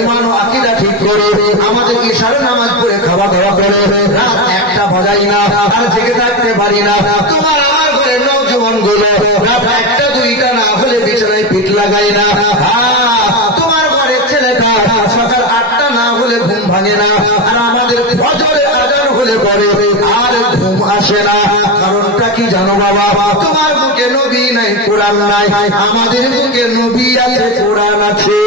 ইমান ও আকীদা ঠিক করে আমাদের ইশারা নামাজ পড়ে খাওয়া দাওয়া করে রাত একটা বাজাই না আর জেগে থাকতে পারি না। তোমার আমার ঘরে নওজোয়ান গুলো রাত একটা দুইটা না হলে বিছানায় পিঠ লাগাই না। তোমার ঘরের ছেলেটা সকাল 8টা না হলে ঘুম ভাঙে না আর আমাদের ফজরের আজান হলে পরে আর ঘুম আসে না। কারণটা কি জানো বাবা? তোমার বুকে নবী নাই, কোরআন নাই, আমাদের বুকে নবী আছে, কোরআন আছে।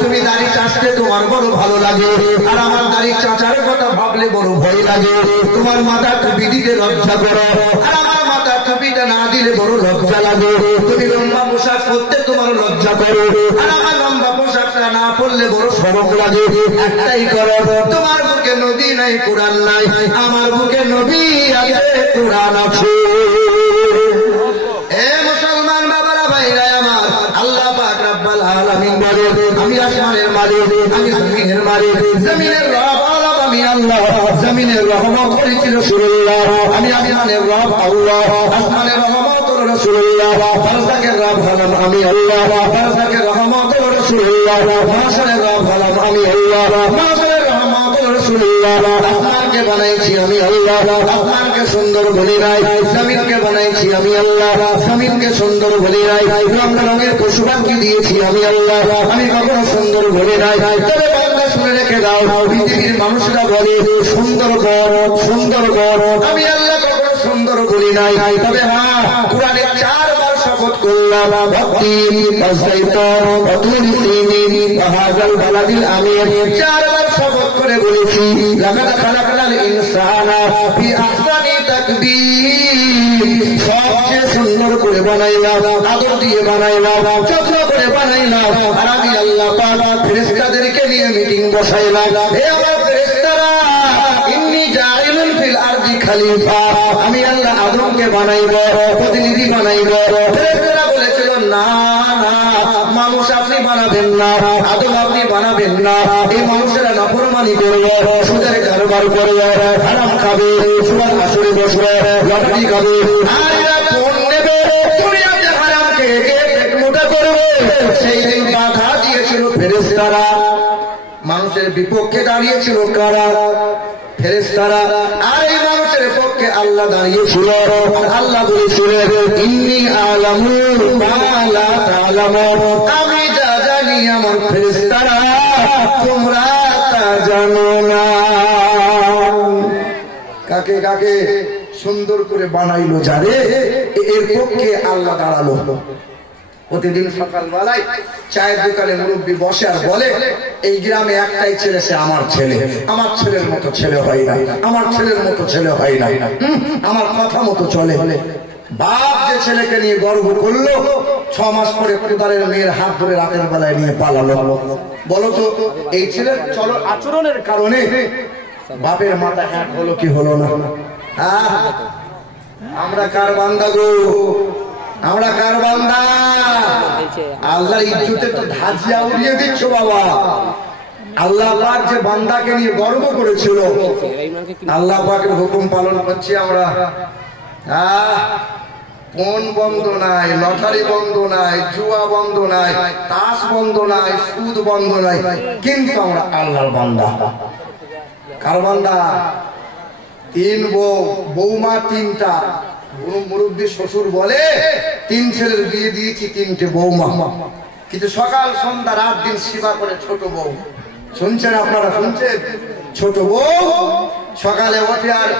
তুমি দাড়ি চাষতে তোমার বড় ভালো লাগে আর আমার দাড়ি চাচার কথা ভাবলে বড় ভয় লাগে। তোমার মাথা টুপি দিতে লজ্জা করো আর আমার মাথা টুপিটা না দিলে বড় লজ্জা লাগে। তুমি লম্বা পোশাক পরতে তোমার লজ্জা করো আর আমার লম্বা পোশাকটা না পরলে বড় শরম লাগে। একটাই করো, তোমার বুকে নবী নাই, কোরআন নাই, আমার বুকে নবী আছে, কোরআন আছে। মুসলমান বাবারা ভাইরা আমার, আল্লাহ পাক রব্বুল আলামিন বলে আমি আসমানের মালিক, আমি জমিনের মালিক, জমিনের রব আমি আল্লাহ, জমিনের রহমত করেছি রাসূলুল্লাহ, আমি আসমানের রব আল্লাহ, আসমানের রহমত রাসূলুল্লাহ, বারজাকের রব হলাম আমি আল্লাহ, বারজাকের রহমত রাসূলুল্লাহ, মাশারের রব হলাম আমি আল্লাহ, মাশারের রহমত রাসূলুল্লাহ। আসমানকে বানাইছি আমি আল্লাহ, আসমানকে সুন্দর বলি নাই, জমিনকে বানাইছি আমি আল্লাহ, জমিনকে সুন্দর বলি নাই, রং রঙের পশু পাখি দিয়েছি আমি আল্লাহ, আমি কখনো সুন্দর বলি নাই। তবে বান্দা শুনে রেখে দাও, পৃথিবীর মানুষরা বলে সুন্দর গড়, সুন্দর গড়, আমি আল্লাহ কখনো সুন্দর বলি নাই। তবে হ্যাঁ, কোরআনে 4 বার শপথ করলাম, ভক্তি হাজাল বালাদিল আমির, 4 বার শপথ করে বলেছি লাকাদ খালাকনাল ইনসানা ফি আহসানি তাকবীর, সবচেয়ে সুন্দর করে বানাইলাম, আদর দিয়ে বানাইলাম, যত্ন করে বানাইলাম। আর আমি আল্লাহ পাক ফেরেশতাদেরকে নিয়ে মিটিং বসাইলাম, হে আমার ফেরেশতারা, ইন্নী জাইলুন ফিল আরদি খলিফা, আমি আল্লাহ আদমকে বানাইব, প্রতিনিধি বানাইব। ফেরেশতারা বলেছিল না না, মানুষ আপনি বানাবেন না, আদম আপনি বানাবেন না, এই মানুষেরা নাফরমানি করবে, সুদের কারবার করবে, হারাম খাবে, সুদ আসরে বসবে, লটারি খাবে, আর এরা ফোন নেবে, দুনিয়াতে হারাম খেয়ে পেট মোটা করবে। সেই দিন বাধা দিয়েছিল ফেরেশতারা, মানুষের বিপক্ষে দাঁড়িয়েছিল কারা? ফেরেশতারা। আর এই মানুষের পক্ষে আল্লাহ দাঁড়িয়েছিল। আল্লাহ বলেছিলেন ইন্নী আ'লামু মা লা তা'লামুন, আমি যা জানি আমার ফেরেশতারা তোমরা তা জানো না। কাকে কাকে সুন্দর করে বানাইলো যারে, এর পক্ষে আল্লাহ দাঁড়ালো। প্রতিদিন সকালবেলায় চায়ের দোকানে মুরব্বী বসে আর বলে এই গ্রামে একটাই ছেলে, সে আমার ছেলে, আমার ছেলের মতো ছেলে হয় না, আমার ছেলের মতো ছেলে হয় না, আমার কথা মতো চলে। বাপ যে ছেলেকে নিয়ে গর্ব করলো, 6 মাস পরে কোদালের মেয়ের হাত ধরে রাতের বেলায় নিয়ে পালালো। বলো তো এই ছেলের চলো আচরণের কারণে বাপের মাথা হ্যাট হলো কি হলো না? আমরা কার বান্দা গো, আমরা কার বান্দা? আল্লাহর ইজ্জতে তো ধাজিয়া উড়িয়ে দিচ্ছ বাবা। আল্লাহ পাক যে বান্দাকে নিয়ে গর্ব করেছিল, আল্লাহ পাকের হুকুম পালন করছি আমরা। কোন বন্ধ নাই, লটারি বন্ধ নাই, জুয়া বন্ধ নাই, তাস বন্ধ নাই, সুদ বন্ধ নাই, কিন্তু আমরা আল্লাহর বান্দা। কার বান্দা? 3 বউ, বৌমা 3টা। মুরব্বী শ্বশুর বলে 3 ছেলের বিয়ে দিয়েছি, 3টে বৌমা, কিন্তু সকাল সন্ধ্যা রাত দিন সেবা করে ছোট বউ। শুনছেন আপনারা? শুনছেন? ছোট বউ সকালে ওঠে আর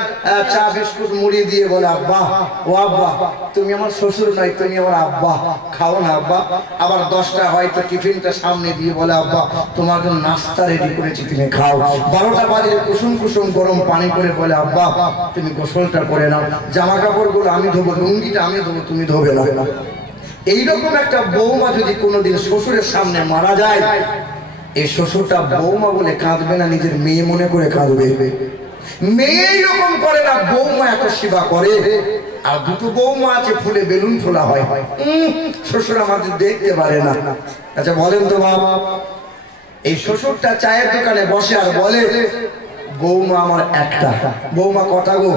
চা বিস্কুট মুড়ি দিয়ে বলে আব্বা, ও আব্বা তুমি আমার শ্বশুর নয়, তুমি আমার আব্বা, খাও না আব্বা। আবার 10টা হয়তো টিফিনটা সামনে দিয়ে বলে আব্বা তোমার জন্য নাস্তা রেডি করেছি, তুমি খাও। 12টা বাজে কুসুম কুসুম গরম পানি করে বলে আব্বা তুমি গোসলটা করে নাও, জামা কাপড় গুলো আমি ধোবো, লুঙ্গিটা আমি ধোবো, তুমি ধোবে না। এইরকম একটা বৌমা যদি কোনোদিন শ্বশুরের সামনে মারা যায়, এই শ্বশুরটা বৌমা বলে কাঁদবে না, নিজের মেয়ে মনে করে কাঁদবে। মেয়ে এরকম করে না, বৌমা এত সেবা করে। আর 2টো বৌমা আছে ফুলে বেলুন ফোলা হয়, শ্বশুর আমাদের দেখতে পারে না। আচ্ছা বলেন তো বাপ, এই শ্বশুরটা চায়ের দোকানে বসে আর বলে বৌমা আমার একটা। বৌমা কটা গো?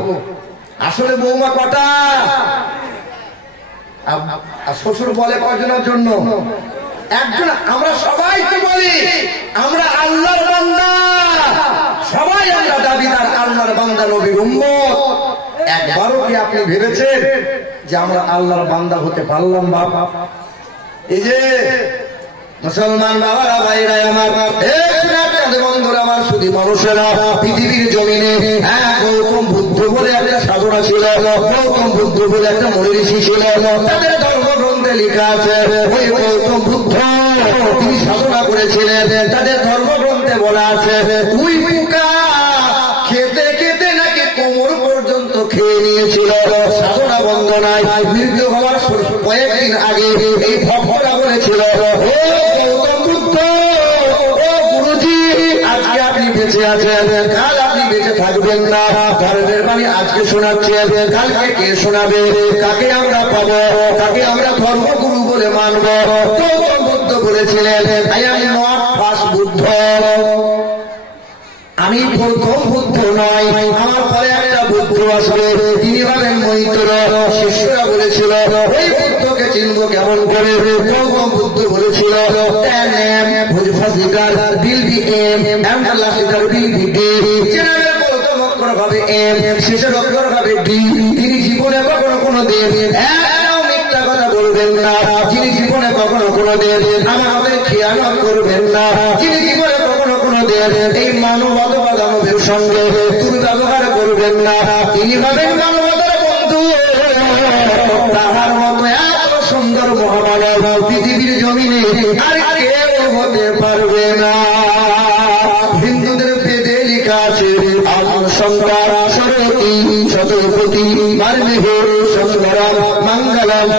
আসলে বৌমা কটা? আর শ্বশুর বলে কয়জনের জন্য? একজন। আমরা সবাই তো বলি আমরা আল্লাহর বান্দা, সবাই আমরা দাবিদার আল্লাহর বান্দা, নবীর উম্মত। একবারও কি আপনি ভেবেছেন যে আমরা আল্লাহর বান্দা হতে পারলাম? বাবা, এই যে মুসলমান বাবারা, ভাইরা আমার, বন্ধুরা আমার, শুধু মানুষেরা পৃথিবীর জমিনে গৌতম বুদ্ধ বলে একটা সাধনা ছিল, গৌতম বুদ্ধ বলে একটা মনি ঋষি ছিল, তাদের ধর্মগ্রন্থে লেখা আছে ওই গৌতম বুদ্ধ তিনি সাধনা করেছিলেন। তাদের ধর্মগ্রন্থে বলা আছে ওই পোকা খেতে খেতে নাকি কোমর পর্যন্ত খেয়ে নিয়েছিল। সাধনা বন্দনায় মৃত্যু হওয়ার কয়েকদিন আগে এই ভক্তরা বলেছিল, ও গৌতম বুদ্ধ, ও গুরুজি, আজকে আপনি বেঁচে আছেন, কাল আপনি বেঁচে থাকবেন না। ধর্মের বাণী আজকে শোনাচ্ছেন, কালকে কে শোনাবে? কাকে আমরা পাবো? কাকে আমরা ধর্মগুরু বলে মানব? গৌতম বুদ্ধ বলেছিলেন, I am not first Buddha, আমি প্রথম বুদ্ধ নয়, আমার পরে একটা বুদ্ধ আসবে, তিনি হবেন মৈত্র। শিষ্যরা বলেছিল ওই বুদ্ধকে চিনবো কেমন করে? গৌতম বুদ্ধ বলেছিল, শেষের অক্ষর হবে ডি। তিনি জীবনে কখনো কোনো দেব মিথ্যা কথা বলবেন না, যিনি জীবনে কখনো কোনো দেব আমাদের খেয়ানত করবেন না, যিনি জীবনে কখনো কোনো দেব এই মানবতা দানবের সঙ্গে দুর্ব্যবহার করবেন না, তিনি হবেন মানবতার বন্ধু। তাহার মতো এত সুন্দর মহামানব পৃথিবীর জমিনে আর কেউ হতে পারবে না। হিন্দুদের বেদে লেখা আছে আগুন সংকার সরতি শতপতি মার্মেহে সুন্দরম মঙ্গলম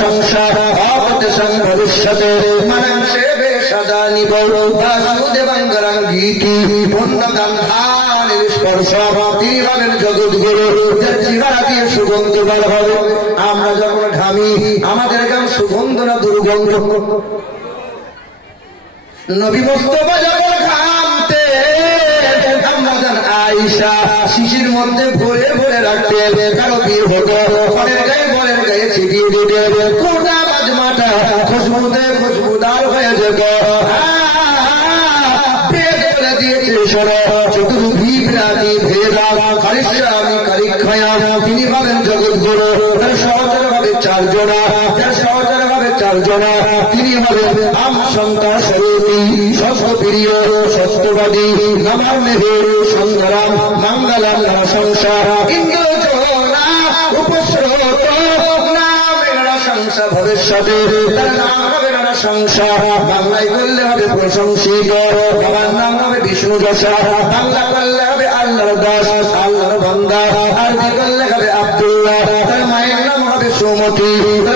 সংসার আপদেশং ভবিষ্যতে মনংসে বেশদানি বলো বাসুদেবাঙ্গরং গীতি পুণ্যগন্ধান স্পর্শ। তিনি হবেন জগৎগুরু, যার চেহারা দিয়ে সুগন্ধ বার হবে। আমরা যখন ঘামি আমাদের গান সুগন্ধ না দুর্গন্ধ? নবী মুস্তাফা যখন ঘামতে আয়েশা শিশির মধ্যে ভরে ভরে রাখতে, কারো বিয়ে হতো ঘরের গায়ে বরের গায়ে ছিটিয়ে দিতে, কোটা মাজমাটা খুশবুতে খুশবুদার হয়ে যেত। ভেদ করে দিয়েছে সরা চতুর্ভী রাতি ভেদা কারিশ্রামি কারিক্ষয়া। তিনি হবেন জগৎগুরু, তার সহচর হবে চারজনা, তার সহচর হবে চারজনা। তিনি হবেন আম শঙ্কা সরতি সত্যপ্রিয় সত্যবাদী নমার মেহে সুন্দরম মঙ্গলম সংসার ইন্দ্রজোনা উপস্রোত নামের সংসার ভবিষ্যতে। তার নাম হবে না সংসার, বাংলায় করলে হবে প্রশংসিত। বাবার নাম হবে বিষ্ণু দশা, বাংলা করলে হবে আল্লাহর দাস, আল্লাহর বান্দা। আরবি করলে হবে আব্দুল্লাহ। তার মায়ের নাম হবে সুমতি,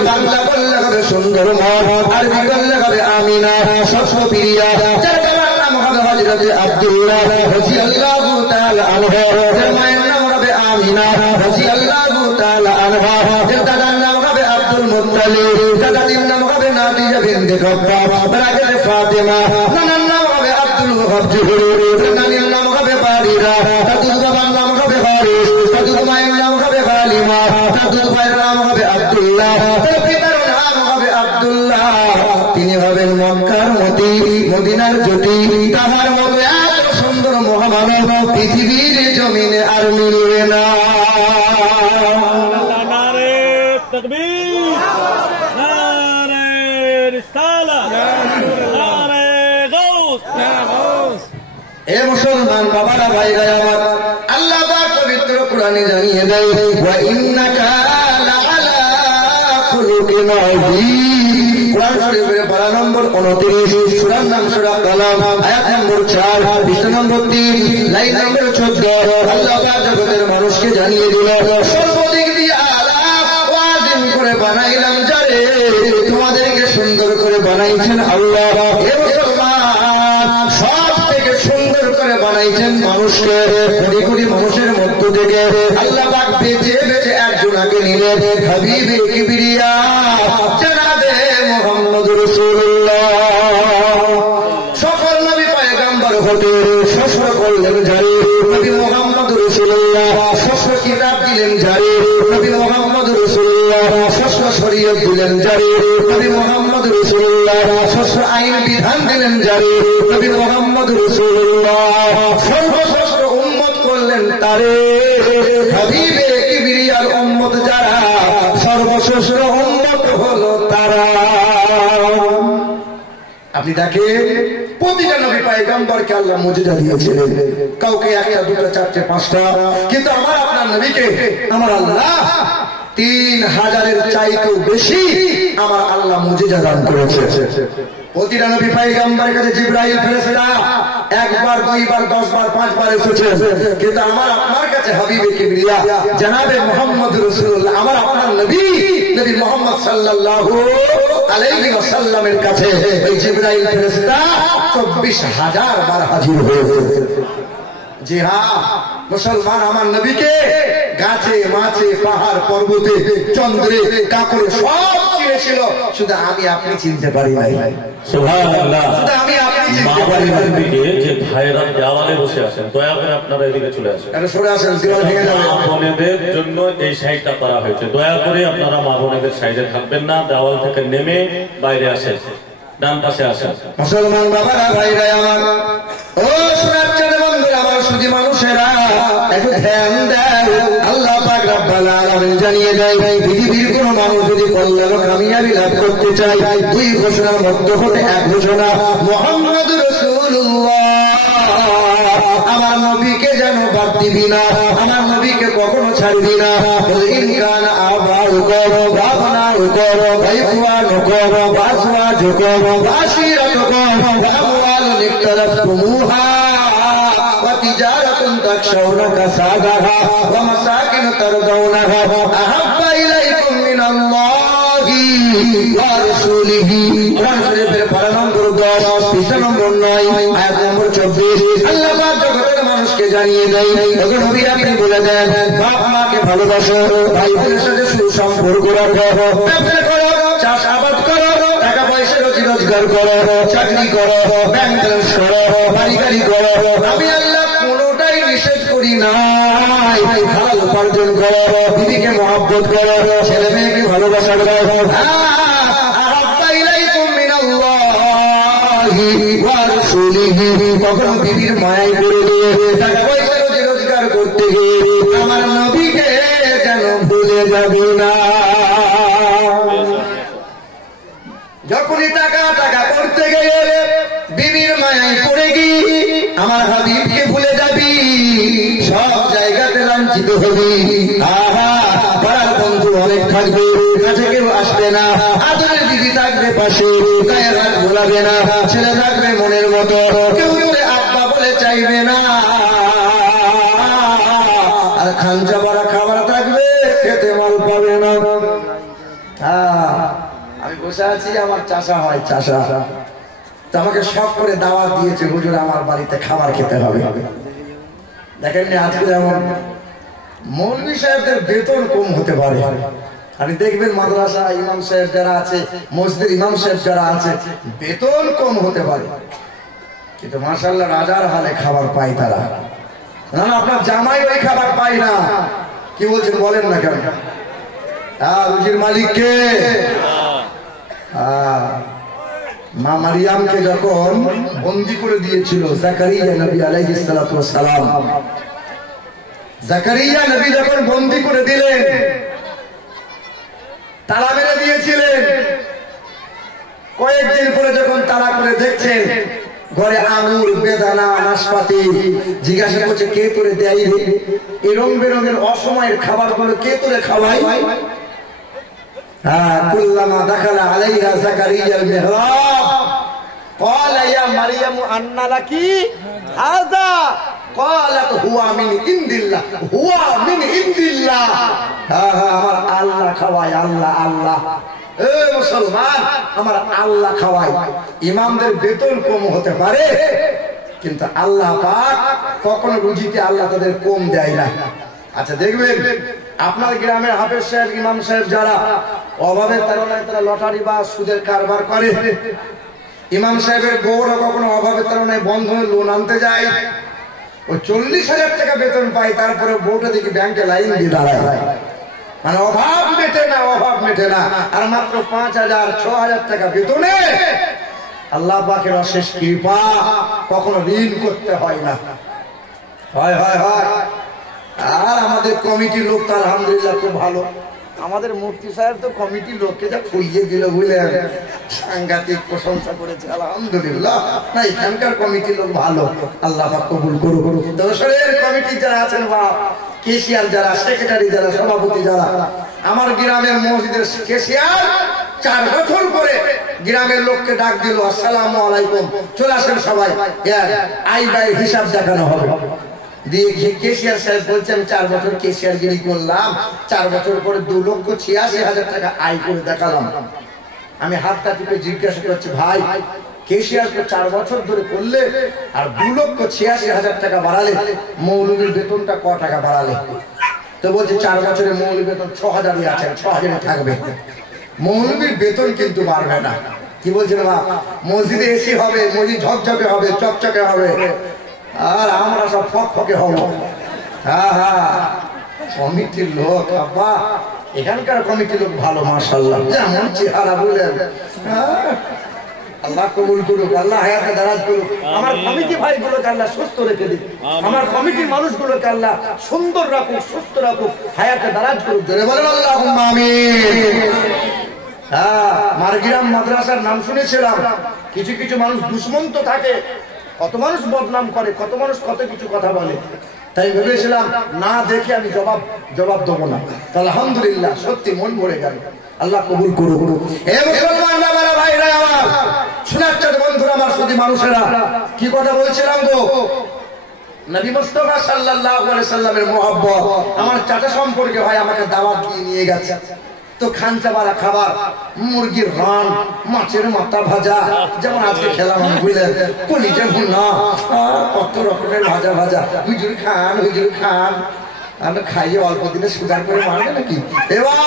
বাংলা করলে হবে সুন্দর মন, আরবি করলে হবে আমিনা সত্যপ্রিয়া। তার বাবার নাম হবে হযরত আব্দুল্লাহ রাদিয়াল্লাহু তাআলা আনহু। তার মায়ের নাম হবে আমিনা রাদিয়াল্লাহু তাআলা আনহা। তার দাদার নাম হবে আব্দুল মুত্তালিব, দাদার নাম হবে নাদিজা বিনতে খাব্বাব রাজা ফাতেমা। নানার নাম হবে আব্দুল ওয়াহাব জুহরি, নানির নাম হবে বারিরা। দাদুর বাবার নাম হবে হারিস, দাদুর মায়ের নাম হবে হালিমা, দাদুর ভাইয়ের নাম হবে আব্দুল্লাহ, তার পিতার নাম হবে আব্দুল্লাহ। তিনি হবেন মক্কার মতি, মদিনার জ্যোতি। তাহার মতো এত সুন্দর মহামানব পৃথিবীর জমিনে আর মিলবে না। নারে তাকবীর, নারে রিসালাত, নারে গাউস। এ মুসলমান বাবারা, ভাইরা আমার, আল্লাহ পাক পবিত্র কোরআনে জানিয়ে দেয়, ওয়া ইন্নাকা লাআলা খুলুকিন আযীম। কোরআন শরীফের পারা নম্বর 29, সূরার নাম সূরা কালাম, আয়াত নম্বর 4, পৃষ্ঠা নম্বর 3, লাইন নম্বর 14। আল্লাহ পাক জগতের মানুষকে জানিয়ে দিল, সর্বদিক দিয়ে আলা ওয়াজিম করে বানাইলাম যারে, তোমাদেরকে সুন্দর করে বানাইছেন আল্লাহ। এ মুসলমান, সব থেকে সুন্দর করে বানাইছেন মানুষকে। কোটি কোটি মানুষের মধ্য থেকে আল্লাহ পাক বেছে বেছে একজনকে নিলেন, হাবিবে কিবরিয়া জনাবে মুহাম্মদ রাসূলুল্লাহ। সকল নবী পয়গম্বর হতে শ্বশুর করলেন যারে, নবী মুহাম্মদ রাসূলুল্লাহ। শ্বশুর কিতাব দিলেন যারে, নবী মুহাম্মদ রাসূলুল্লাহ। শ্বশুর শরীয়ত দিলেন সর্বশ্রেষ্ঠ আইন বিধান দিলেন জারি নবী মুহাম্মদ রাসূলুল্লাহ সর্বশ্রেষ্ঠ উম্মত করলেন তারে হাবিবে কিবরিয়ার উম্মত যারা সর্বশ্রেষ্ঠ উম্মত হলো তারা। আপনি দেখেন প্রতিটা নবী পয়গম্বরকে আল্লাহ মুজিজা দিয়েছিলেন, কাউকে একটা দুটো চারটে পাঁচটা, কিন্তু আমার আপনার নবীকে আমার আল্লাহ 3000-এর চাইতেও বেশি আমার আল্লাহ মুজিজা দান করেছে। প্রতিটা নবী পয়গম্বরের কাছে জিবরাইল ফেরেশতা একবার দুইবার 10 বার 5 বার এসেছেন, কিন্তু আমার আপনার কাছে হাবিবে কিবরিয়া জনাবে মুহাম্মদ রাসূলুল্লাহ আমার আপনার নবী নবী মুহাম্মদ সাল্লাল্লাহু আলাইহি ওয়াসাল্লামের কাছে এই জিবরাইল ফেরেশতা 24,000 বার হাজির হয়েছে। জি হ্যাঁ মুসলমান আমার নবীকে গাছে মাছে পাহাড় পর্বতে চন্দ্রে কাকরে সব চিনেছিল, শুধু আমি আপনি চিনতে পারি নাই। সুবহানাল্লাহ। শুধু আমি আপনি চিনতে মা পারি নাই। বাড়ির দিকে যে ভাইরা দেওয়ালে বসে আছেন, দয়া করে আপনারা এদিকে চলে আসেন। এটা সরে আসেন, দেওয়াল ভেঙে যাবে। মা বোনেদের জন্য এই সাইডটা করা হয়েছে, দয়া করে আপনারা মা বোনেদের সাইডে থাকবেন না, দেওয়াল থেকে নেমে বাইরে আসেন, ডান পাশে আসেন। মুসলমান বাবারা ভাইরা আমার, ও সোনার চাঁদ বন্ধুরা আমার, শুধু মানুষেরা একটু ধ্যান দেয়। আল্লাহ পাক রব্বুল আলামিন জানিয়ে দেয় পৃথিবীর কোন মানুষ যদি কল্যাণ কামিয়াবি লাভ করতে চায়, দুই ঘোষণার মধ্যে হতে এক ঘোষণা, মুহাম্মদ রাসূলুল্লাহ আমার নবীকে যেন বাদ দিবি না, আমার নবীকে কখনো ছাড়বি না। ইনকান আবাউকুম ওয়া আবনাউকুম ওয়া ইখওয়ানুকুম ওয়া আজওয়াজুকুম ওয়া আশীরাতুকুম ওয়া আমওয়ালুন ইক্তারাফতুমুহা ওয়া তিজারাতুন তাখশাউনা কাসাদাহা ওয়া মাসাকিন তারদাউনাহা আহাব্বা ইলাইকুম মিনাল্লাহি ওয়া রাসূলিহি। কোরআন শরীফের পারা নম্বর 10 পৃষ্ঠা নম্বর 9 আয়াত নম্বর 24। আল্লাহ পাক জগতের মানুষকে জানিয়ে দেয়, ওগো নবী আপনি বলে দেন বাপ মাকে ভালোবাসো, ভাই বোনের সাথে সুসম্পর্ক রাখো, ব্যবসা করো, চাষাবাদ করো, টাকা পয়সা রুজি রোজগার করো, চাকরি করো, ব্যাংক ব্যালেন্স করো, বাড়ি গাড়ি করো, আমি আল্লাহ কোনোটাই নিষেধ করি নাই। হালাল উপার্জন করো, বিবিকে মহব্বত করো, ছেলে মেয়েকে ভালোবাসা করো, কখনো বিবির মায়ায় করে দিয়ে টাকা পয়সা রোজি রোজগার করতে গিয়ে আমার নবীকে যেন ভুলে যাবে না। যখনই টাকা টাকা করতে গিয়ে বিবির মায়ায় পড়ে গিয়ে আমার হাবিবকে ভুলে যাবি, সব জায়গাতে লাঞ্ছিত হবি। আহা পাড়ার বন্ধু অনেক থাকবে, কাছে কেউ আসবে না, আদরের দিদি থাকবে পাশে, গায়ের হাত ভোলাবে না, ছেলে থাকবে মনের মতো, কেউ করে আব্বা বলে চাইবে না, আর খাঞ্চা ভরা খাবার থাকবে, খেতে মাল পাবে না। আমি বসে আছি, আমার চাষা হয়, চাষা তো আমাকে শখ করে দাওয়াত দিয়েছে, হুজুর আমার বাড়িতে খাবার খেতে হবে। দেখেন আজকে যেমন মৌলভী সাহেবদের বেতন কম হতে পারে, আপনি দেখবেন মাদ্রাসা ইমাম সাহেব যারা আছে, মসজিদের ইমাম সাহেব যারা আছে, বেতন কম হতে পারে, কিন্তু মাশাআল্লাহ রাজার হালে খাবার পায় তারা। না না, আপনার জামাই ওই খাবার পায় না। কি বলছেন বলেন না কেন? রুজির মালিককে মা মারিয়ামকে যখন বন্দী করে দিয়েছিল জাকারিয়া নবী আলাইহিস সালাতু ওয়াস সালাম, জাকারিয়া নবী যখন বন্দী করে দিলেন, তালা মেরে দিয়েছিলেন, কয়েকদিন পরে যখন তালা করে দেখছেন ঘরে আঙুর বেদানা নাশপাতি, জিজ্ঞাসা করছে কে তোরে দেয় এই রং বেরঙের অসময়ের খাবার গুলো কে তোরে খাওয়াই? কুল্লামা দাখালা আলাইহা জাকারিয়াল মিহরাব ক্বালা ইয়া মারইয়ামু আন্না লাকি হাযা ক্বালাত হুয়া মিন ইনদিল্লাহ, হুয়া মিন ইনদিল্লাহ। আমার আল্লাহ খাওয়ায়, আল্লাহ আল্লাহ। এ মুসলমান, আমার আল্লাহ খাওয়ায়। ইমামদের বেতন কম হতে পারে, কিন্তু আল্লাহ পাক কখনো রুজিতে আল্লাহ তাদের কম দেয় না। আচ্ছা দেখবেন আপনার গ্রামের হাফেজ সাহেব ইমাম সাহেব যারা অভাবের তাড়নায় তারা লটারি বা সুদের কারবার করে, ইমাম সাহেবের বউরা কখনো অভাবের তাড়নায় বন্ধনে লোন আনতে যায়, ও 40,000 টাকা বেতন পায়, তারপরে বউটা দেখি ব্যাংকে লাইন দিয়ে দাঁড়ায়, মানে অভাব মেটে না, অভাব মেটে না। আর মাত্র 5,000 6,000 টাকা বেতনে আল্লাহ পাকের অশেষ কৃপা, কখনো ঋণ করতে হয় না। হয় হয় হয়। আর আমাদের কমিটির লোক তো আলহামদুলিল্লাহ খুব ভালো। আমাদের মুফতি সাহেব তো কমিটির লোককে যা খুইয়ে দিল বুঝলেন, সাংঘাতিক প্রশংসা করেছে আলহামদুলিল্লাহ। না, এখানকার কমিটির লোক ভালো, আল্লাহ পাক কবুল করুক। দোসরের কমিটি যারা আছেন বা কেশিয়ার যারা, সেক্রেটারি যারা, সভাপতি যারা, আমার গ্রামের মসজিদের কেশিয়ার 4 বছর পরে গ্রামের লোককে ডাক দিল, আসসালামু আলাইকুম, চলে আসেন সবাই, আই ব্যয় হিসাব দেখানো হবে। দিয়ে কেশিয়ার সাহেব বলছেন 4 বছর কেশিয়ার গিরি করলাম, 4 বছর পরে 2,86,000 টাকা আয় করে দেখালাম। আমি হাতটা টিপে জিজ্ঞাসা করছি, ভাই কেশিয়ারকে 4 বছর ধরে করলে আর 2,86,000 টাকা বাড়ালে, মৌলবীর বেতনটা ক টাকা বাড়ালে? তো বলছে 4 বছরে মৌলবীর বেতন 6,000 আছে, 6,000 থাকবে, মৌলবীর বেতন কিন্তু বাড়বে না। কি বলছেন বাবা? মসজিদে এসি হবে, মসজিদ ঝকঝকে হবে, চকচকে হবে, আর আমরা সব ফকফকে হব। হ্যাঁ হ্যাঁ, কমিটির লোক বাবা, এখানকার কমিটির লোক ভালো মাশাআল্লাহ, যেমন চেহারা বলেন। আল্লাহ কবুল করুক, আল্লাহ হায়াতে দারাজ করুক। আমার কমিটি ভাইগুলোকে আল্লাহ সুস্থ রেখে দিক, আমার কমিটির মানুষগুলোকে আল্লাহ সুন্দর রাখুক, সুস্থ রাখুক, হায়াতে দারাজ করুক। জোরে বলেন আল্লাহুম্মা আমিন। হ্যাঁ, মারগ্রাম মাদ্রাসার নাম শুনেছিলাম। কিছু কিছু মানুষ দুশ্মন্ত থাকে, কত মানুষ বদনাম করে, কত মানুষ কত কিছু কথা বলে, তাই ভেবেছিলাম না দেখে আমি জবাব দেবো না। আলহামদুলিল্লাহ, সত্যি মন ভরে গেল। আল্লাহ কবুল করুক। হে মুসলমান বাবারা, ভাইরা আমার, শোনাচ্ছেন বন্ধুরা আমার, শুধু মানুষেরা, কি কথা বলছিলাম গো? নবী মুস্তাফা সাল্লাল্লাহু আলাইহি সাল্লামের মহব্বত। আমার চাচা সম্পর্কে ভাই আমাকে দাওয়াত দিয়ে নিয়ে গেছে, তো খাঞ্চা বাড়া খাবার, মুরগির রান, মাছের মাথা ভাজা, যেমন আজকে খেলাম বুঝলেন, কলিজা ভুনা, কত রকমের ভাজা ভাজা, হুজুর খান হুজুর খান। আমরা খাইয়ে অল্প দিনে সুগার করে মারবে নাকি? এবার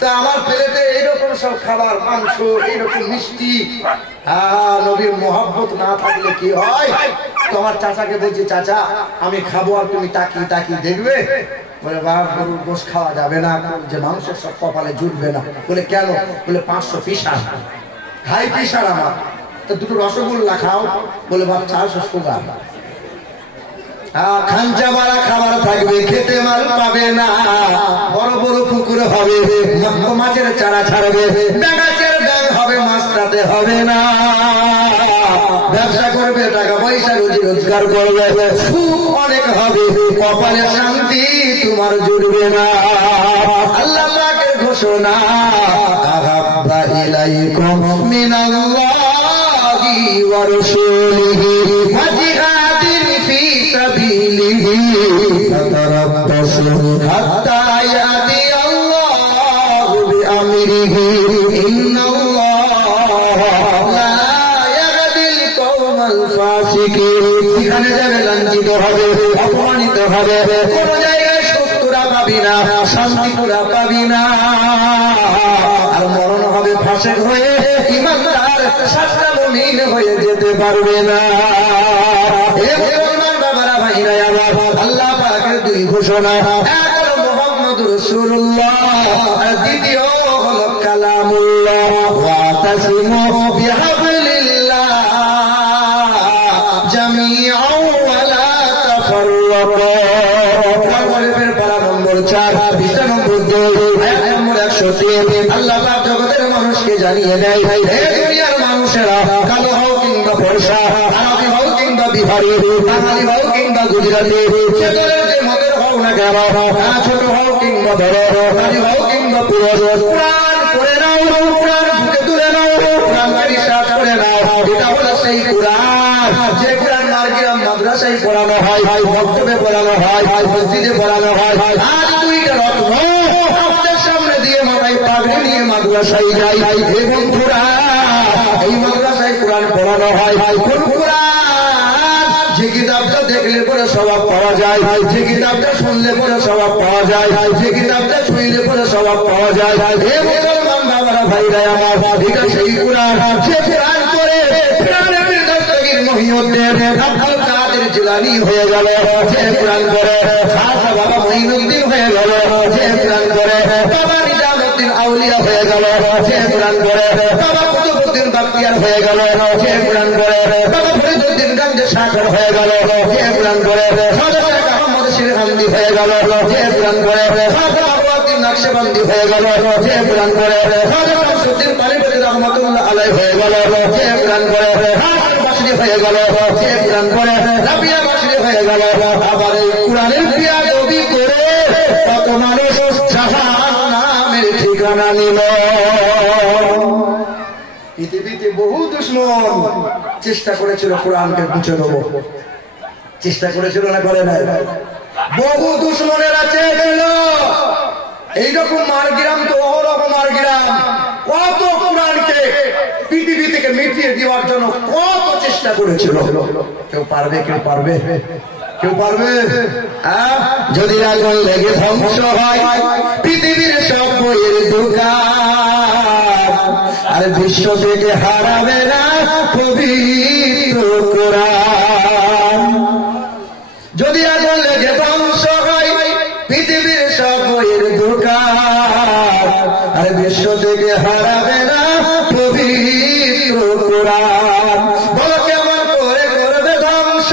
তা আমার প্লেটে এইরকম সব খাবার, মাংস, এইরকম মিষ্টি। নবীর মহব্বত না থাকলে কি হয়? তোমার চাচাকে বলছি, চাচা আমি খাবো, আর তুমি তাকিয়ে তাকিয়ে দেখবে। বলে বাবা, গরুর গোশ খাওয়া যাবে না, যে মাংসের সব কপালে জুটবে না। বলে কেন? বলে 500 পিসার, হাই পিসার আমার। তো 2টো রসগোল্লা খাও। বলে বাবা 400 সুগার। খাঞ্চা বাড়া খাবার থাকবে, খেতে মাল পাবে না, বড় বড় পুকুর হবে, মাছের চারা ছাড়বে, গাছের ডাল হবে, মাছটাতে হবে না। ব্যবসা করবে, টাকা পয়সা রুজি রোজগার করবে, সুখ অনেক হবে, কপালে শান্তি তোমার জুড়বে না। আল্লাহ পাকের ঘোষণা, আহাব্বা ইলাইকুম মিনাল্লাহি ওয়া রাসূলিহি ওয়া জিহাদিন ফি সাবিলিহি ফাতারাব্বাসু হাত্তা ইয়াতি আল্লাহু বিআমরিহি ইন্নাল্লাহা লা ইয়াহদিল কওমাল ফাসিকিন। এখানে যাবে লাঞ্ছিত হবে, অপমানিত হবে, কোন জায়গায় সুস্থরা পাবি না, শান্তি পুরা পাবি না, আর মরণ হবে ফাসেক হয়ে, ইমানদার সাতটা মুমিন হয়ে যেতে পারবে না। হে মুসলমান বাবারা, ভাইরা আমার, আল্লাহ পাকের 2 ঘোষণা, এক হলো মুহাম্মদুর রাসূলুল্লাহ, আর দ্বিতীয় হলো কালামুল্লাহ। ওয়াতাসিমু বিহাবলিল্লাহ জামিআন ওয়া লা তাফাররাকু। কোরআনের পারা নম্বর 4, পৃষ্ঠা নম্বর 2, আয়াত নম্বর 103। আল্লাহ পাক জগতের মানুষকে জানিয়ে দেয়, হে দুনিয়ার মানুষেরা, কালো হও কিংবা ফর্সা, আরবি হও কিংবা বিহারি, বাঙালি হও কিংবা গুজরাটি, যে দলের যে মতের হও না কেন, ছোট হও কিংবা বড়, নারী হও কিংবা পুরুষ, কোরআন পড়ে নাও, কোরআন বুকে তুলে নাও, কোরআনকে বিশ্বাস করে নাও। এটা হলো সেই কোরআন, যে কোরআন মারগ্রাম মাদ্রাসায় পড়ানো হয়, মক্তবে পড়ানো হয়, মসজিদে পড়ানো হয়। আজ 2টা রত্ন আমাদের সামনে দিয়ে মাথায় পাগড়ি নিয়ে মাদ্রাসায় যাই। হে বন্ধুরা, এই মাদ্রাসায় কোরআন পড়ানো হয়, কোন কোরআন? যে কিতাবটা দেখলে পরে স্বভাব পাওয়া যায়, যে কিতাবটা শুনলে পরে স্বভাব পাওয়া যায়, যে কিতাবটা শুনলে পরে স্বভাব পাওয়া যায়। হে মুসলমান বাবারা, ভাইরা আমার, এটা সেই কোরআন, যে কোরআন করে মহিউদ্দিন আব্দুল কাদের জিলানী হয়ে গেল, যে কোরআন করে খাজা বাবা মঈনুদ্দিন হয়ে গেল, যে কোরআন করে বাবা নিজামুদ্দিন আউলিয়া হয়ে গেল, যে কোরআন করে বাবা কুতুবউদ্দিন বাখতিয়ার হয়ে গেল, কে কোরআন করে বাবা ফরিদউদ্দিন গঞ্জে সাগর হয়ে গেল, কে কোরআন করে হযরত আহমদ শিরহান্দি হয়ে গেল, কে কোরআন করে হযরত আবুদ্দিন নকশবন্দি হয়ে গেল, কে কোরআন করে হযরত শামসুদ্দিন পানিপতি রহমাতুল্লাহ আলাইহি হয়ে গেল, কে কোরআন করে হাসান বসরি হয়ে গেল, কে কোরআন করে রাবিয়া বসরি হয়ে গেল। আবার এই কোরআনের বিয়াদবি করে কত মানুষ জাহান্নামের ঠিকানা নিল। পৃথিবীতে বহু দুশমন চেষ্টা করেছিল কোরআনকে মুছে দেবো, চেষ্টা করেছিল না করে নাই? বহু দুশমনেরা চেয়েছিল এইরকম মারগিরাম তো অহরহ মারগিরাম, কত কোরআনকে পৃথিবী থেকে মিটিয়ে দেওয়ার জন্য কত চেষ্টা করেছিল। কেউ পারবে? কেউ পারবে? কেউ পারবে? যদি আগুন লেগে ধ্বংস হয় পৃথিবীর সব বইয়ের দোকান, আর বিশ্ব থেকে হারাবে না পবিত্র কোরআন। যদি আগুন লেগে ধ্বংস হয় পৃথিবীর সব বইয়ের দোকান, আর বিশ্ব থেকে হারাবে না পবিত্র কোরআন। বলো কেমন করে করবে ধ্বংস,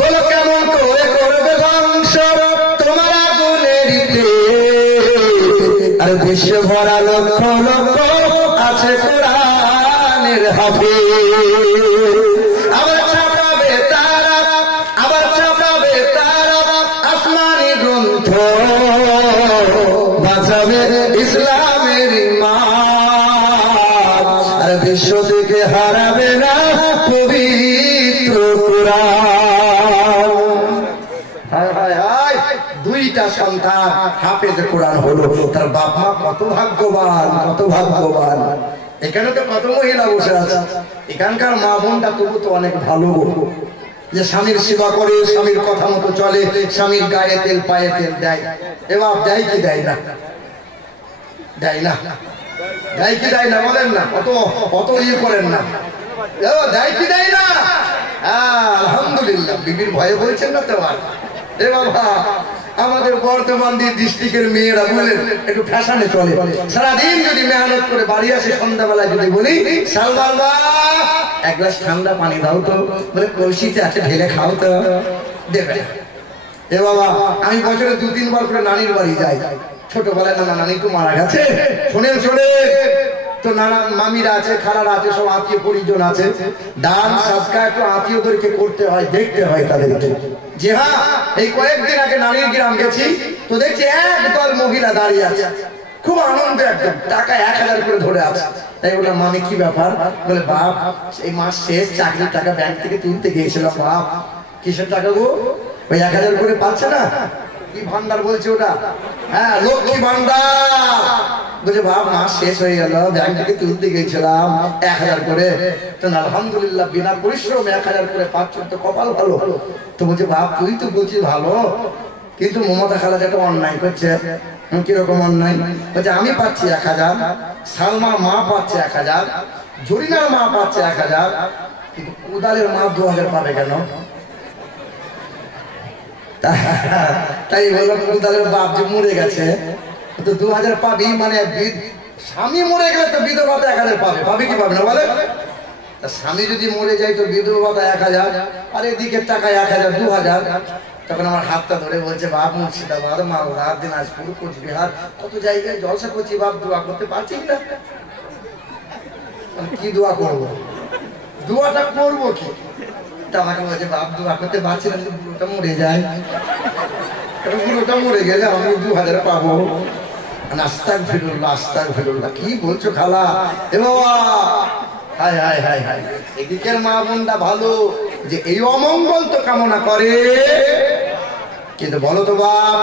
বলো কেমন করে করবে ধ্বংস তোমার আগুনের আর বিশ্ব ভরা লক্ষ লক্ষ আছে কোরআনের হাফেজ। আবার ছাপাবে তারা, আবার ছাপাবে তারা আসমানি গ্রন্থ, বাঁচাবে ইসলামের ঈমান, আর বিশ্ব থেকে হারাবে না পবিত্র কোরআন। হায় হায় হায়, দুইটা সন্তান হাফেজ কোরআন হলো, তার বাপ মা কত ভাগ্যবান, কত ভাগ্যবান। এখানে তো কত মহিলা বসে আছে, এখানকার মা বোনটা তবু তো অনেক ভালো, যে স্বামীর সেবা করে, স্বামীর কথা মতো চলে, স্বামীর গায়ে তেল পায়ে তেল দেয়। এ বাপ দেয় কি দেয় না? দেয় না? দেয় কি দেয় না? বলেন না, অত অত ইয়ে করেন না, দেয় কি দেয় না? আলহামদুলিল্লাহ, বিবির ভয়ে বলছেন না তো? এ বাবা, আমাদের বর্তমান ডিস্ট্রিক্টের মেয়েরা বলেন একটু ফ্যাশনে চলে, সারাদিন যদি মেহনত করে বাড়ি আসে সন্ধ্যাবেলা যদি বলি সালমান এক গ্লাস ঠান্ডা পানি দাও তো, বলে কলসিতে আছে ঢেলে খাও তো, দেবে। এ বাবা, আমি বছরে 2-3 বার করে নানির বাড়ি যাই। ছোটবেলায় নানা নানি তো মারা গেছে, শোনেন শোনে তো নানা মামিরা আছে, খালারা আছে, সব আত্মীয় পরিজন আছে, দান সাদকা তো আত্মীয়দেরকে করতে হয়, দেখতে হয় তাদেরকে। যে হ্যাঁ, এই কয়েকদিন আগে নানির গ্রাম গেছি তো দেখছি একদল মহিলা দাঁড়িয়ে আছে, খুব আনন্দ, একদম টাকা 1000 করে ধরে আছে। তাই বললাম মামি কি ব্যাপার? বলে বাপ এই মাস শেষ, চাকরির টাকা ব্যাংক থেকে তুলতে গিয়েছিলাম। বাপ কিসের টাকা গো? ওই 1000 করে পাচ্ছে না, কি ভান্ডার বলছে ওটা? হ্যাঁ, লক্ষ্মী ভান্ডার। বলছে বাপ মাস শেষ হয়ে গেল, ব্যাংক থেকে তুলতে গিয়েছিলাম 1000 করে। তো আলহামদুলিল্লাহ বিনা পরিশ্রমে 1000 করে পাচ্ছ, তো কপাল ভালো। তো বলছে বাপ তুই তো বলছিস ভালো, কিন্তু মমতা খালা যেটা অন্যায় করছে। কিরকম অন্যায়? বলছে আমি পাচ্ছি 1000, সালমার মা পাচ্ছে 1000, জরিনার মা পাচ্ছে 1000, কিন্তু উদালের মা 2000 পাবে কেন? তাই বললাম উদালের বাপ যে মরে গেছে তো 2000 পাবি, মানে স্বামী মরে গেলে তো বিধবা 1000 পাবে, পাবে কি পাবে না বলে? স্বামী যদি মরে যায় তো বিধবা 1000, আর এদিকে টাকা 1000, 2000। তখন আমার হাতটা ধরে বলছে বাপ মুর্শিদাবাদ, মালদা, দিনাজপুর, কোচবিহার, কত জায়গায় জলসা করছি বাপ, দোয়া করতে পারছি না। কি দোয়া করবো? দোয়াটা করবো কি? আমাকে বলছে বাপ দোয়া করতে পারছি না, বুড়োটা মরে যায়, বুড়োটা মরে গেলে আমি 2000 পাবো। আস্তাগফিরুল্লাহ, আস্তাগফিরুল্লাহ, কি বলছো খালা? এ বাবা, হায় হায় হায় হায়, এদিকের মা বোনটা ভালো যে এই অমঙ্গল তো কামনা করে, কিন্তু বলো তো বাপ,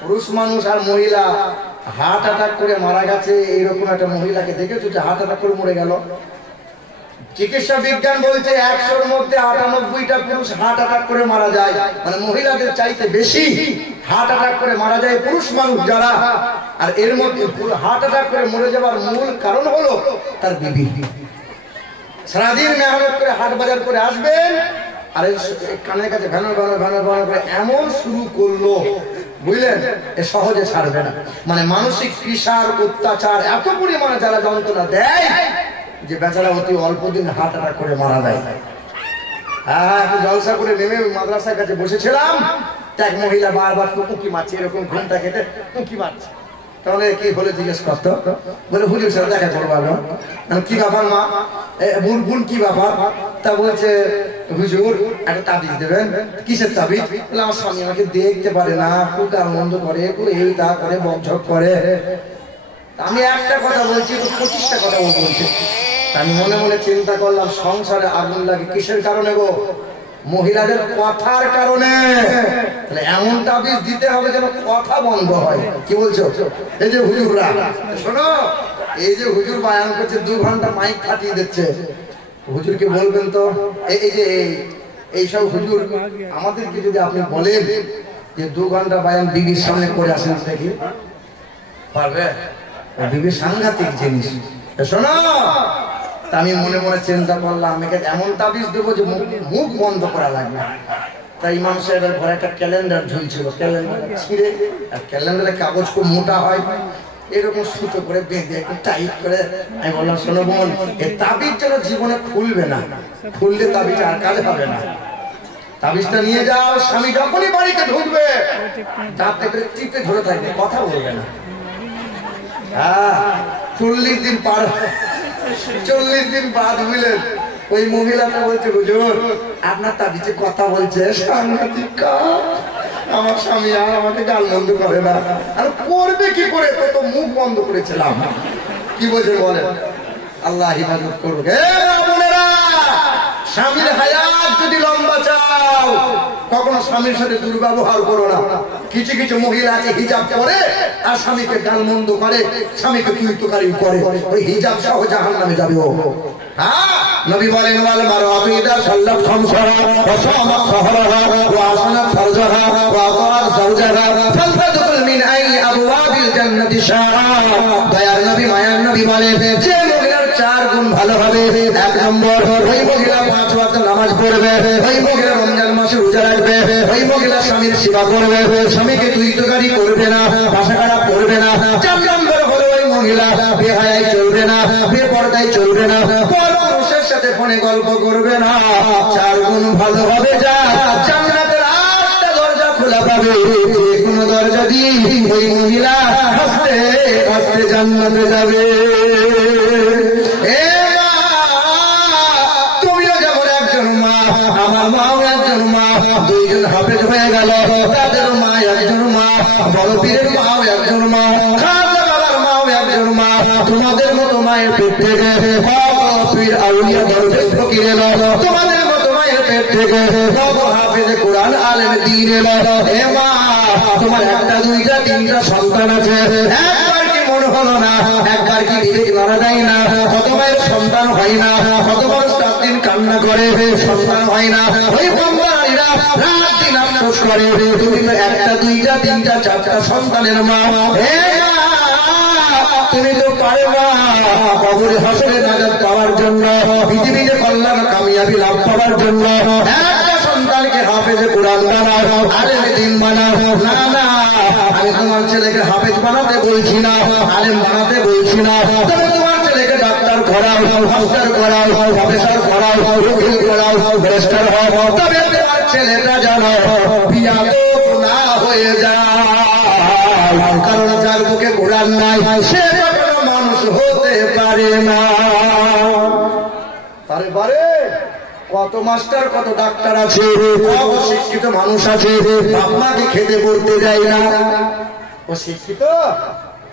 পুরুষ মানুষ আর মহিলা হার্ট অ্যাটাক করে মারা গেছে, এইরকম একটা মহিলাকে দেখেছো যে হার্ট অ্যাটাক করে মরে গেল? চিকিৎসা বিজ্ঞান বলছে 100-র মধ্যে 98টা পুরুষ হার্ট অ্যাটাক করে মারা যায়, মানে মহিলাদের চাইতে বেশি হার্ট অ্যাটাক করে মারা যায় পুরুষ মানুষ যারা। আর এর মধ্যে হার্ট অ্যাটাক করে মরে যাওয়ার মূল কারণ হলো তার বিবি। সারাদিন মেহনত করে হাট বাজার করে আসবেন, আর কানের কাছে ঘন ঘন ঘন ঘন করে এমন শুরু করলো, বুঝলেন, এ সহজে ছাড়বে না। মানে মানসিক কৃষার অত্যাচার এত পরিমাণে যারা যন্ত্রণা দেয় যে বেচারা অতি অল্প দিন হার্ট অ্যাটাক করে মারা যায়। হ্যাঁ, একটু জলসা করে নেমে মাদ্রাসার কাছে বসেছিলাম, এক মহিলা বারবার উঁকি মারছে, এরকম ঘুমটা কেটে উঁকি মারছে। তাহলে কি বলে জিজ্ঞেস করতো, বলে হুজুর সাথে দেখা করবো। কি ব্যাপার মা, বুন কি ব্যাপার? তা বলছে হুজুর একটা তাবিজ দেবেন। কিসের তাবিজ? বলে আমার স্বামী আমাকে দেখতে পারে না, খুব আনন্দ করে, এই তা করে, বকঝক করে। আমি একটা কথা বলছি, 25টা কথা ও বলছে। আমি মনে মনে চিন্তা করলাম, সংসারে আগুন লাগে কিসের কারণে গো? মহিলাদের কথার কারণে। এমন তাবিজ দিতে হবে যেন কথা বন্ধ হয়। কি বলছো? এই যে হুজুররা শোনো, এই যে হুজুর বায়ান করছে, 2 ঘন্টা মাইক ফাটিয়ে দিচ্ছে, হুজুরকে বলবেন তো এই যে এইসব হুজুর আমাদেরকে যদি আপনি বলেন যে 2 ঘন্টা বায়ান বিবির সামনে করে আসেন, দেখি পারবে? বিবি সাংঘাতিক জিনিস। শোনো, আমি মনে মনে চিন্তা করলাম, আমাকে এমন তাবিজ দেবো যে মুখ বন্ধ করা লাগবে। তাই ইমাম সাহেবের ঘরে একটা ক্যালেন্ডার ঝুলছিল, ক্যালেন্ডার ছিঁড়ে, আর ক্যালেন্ডারের কাগজ খুব মোটা হয়, এরকম সুতো করে বেঁধে একটু টাইট করে আমি বললাম, শোনো বোন, এই তাবিজ যেন জীবনে খুলবে না, খুললে তাবিজ আর কাজ হবে না। তাবিজটা নিয়ে যাও, স্বামী যখনই বাড়িতে ঢুকবে দাঁতে করে টিপে ধরে থাকবে, কথা বলবে না। হ্যাঁ, 40 দিন পার, 40 দিন বাদ বুঝলেন, ওই মহিলাটা বলছে হুজুর আপনার তাবিজে কথা বলছে, সাংঘাতিক কাজ, আমার স্বামী আর আমাকে গাল বন্ধ করে না। আর করবে কি করে, তো মুখ বন্ধ করেছিলাম। কি বলছে বলেন? আল্লাহ হিফাজত করুক। স্বামীর হায়াত যদি লম্বা চাও, কখনো স্বামীর সাথে দুর্ব্যবহার করো না। কিছু কিছু মহিলা আছে হিজাব পরে আর স্বামীকে গালমন্দ করে, স্বামীকে তুইতকারি করে, ওই হিজাব সহ জাহান্নামে যাবে ও। হ্যাঁ, নবী বলেন ওয়াল মারআতু ইযা সাল্লাত খামসাহা ওয়া সামাত সাহরাহা ওয়া আসানাত ফারজাহা ওয়া আতাআত যাওজাহা ফালতাদখুল মিন আই আবওয়াবিল জান্নাতি শাআ। দয়ার নবী, মায়ার নবী বলেন, যে মহিলার 4 গুণ ভালো হবে, 1 নম্বর, ওই মহিলা 5 ওয়াক্ত নামাজ পড়বে, ওই মহিলা রমজান মাসে রোজা রাখবে, ওই মহিলা স্বামীর সেবা করবে, স্বামীকে তুইতকারি করবে না, ভাষা খারাপ করবে না। 4 নম্বর হলো ওই মহিলা বেহায়ায় চলবে না, বেপরদায় চলবে না, পুরুষের সাথে ফোনে গল্প করবে না। 4 গুণ ভালো হবে, যা জান্নাতের 8টা দরজা খোলা পাবে, যে কোনো দরজা দিয়ে ওই মহিলা আস্তে আস্তে জান্নাতে যাবে। আমার মাও একজন মা, 2 জন হাফেজ হয়ে গেল, তাদের মা একজন মা, বড় পীরের মাও একজন মা, খাজা বাবার মাও একজন মা। তোমাদের মতো মায়ের পেট থেকে পীর আউলিয়া দরবেশ ফকির এলো, তোমাদের মতো মায়ের পেট থেকে হাফেজ কোরআন আলেম দ্বীন এলো। হে মা, তোমার 1টা 2টা 3টা সন্তান আছে, একবার কি মনে হলো না, একবার কি বিবেক মারা যায় না? কত মায়ের সন্তান হয় না, কত বড় 7 দিন কান্না করে সন্তান হয় না, ওই বঙ্গালীরা রাত দিন আফসোস করে, তুমি তো 1টা 2টা 3টা 4টা সন্তানের মা। হে মা, তুমি তো পারবা কবরে হাসরে নাজাত পাওয়ার জন্য, পৃথিবীতে কল্যাণ কামিয়াবি লাভ পাওয়ার জন্য 1টা সন্তানকে হাফেজে কোরআন বানাও, আলেম দ্বীন বানাও। না না, আমি তোমার ছেলেকে হাফেজ বানাতে বলছি না, আলেম বানাতে বলছি না। তবে তোমার ছেলেকে ডাক্তার করাও, মাস্টার করাও, প্রফেসর করাও, উকিল করাও, ব্যারিস্টার হও, তবে তোমার ছেলেটা জানো বিয়াদব না হয়ে যায়। কারণ যার বুকে কোরআন নাই সে কখনো মানুষ হতে পারে না। পারে কত মাস্টার কত ডাক্তার আছে, কত শিক্ষিত মানুষ আছে, আপনাকে খেতে পড়তে যায় না। ও শিক্ষিত,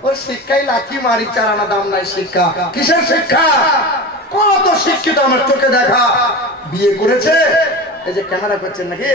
ওর শিক্ষাই লাঠি মারি, 4 আনা দাম নাই শিক্ষা। কিসের শিক্ষা? কত শিক্ষিত আমার চোখে দেখা, বিয়ে করেছে, এই যে ক্যামেরা করছেন নাকি।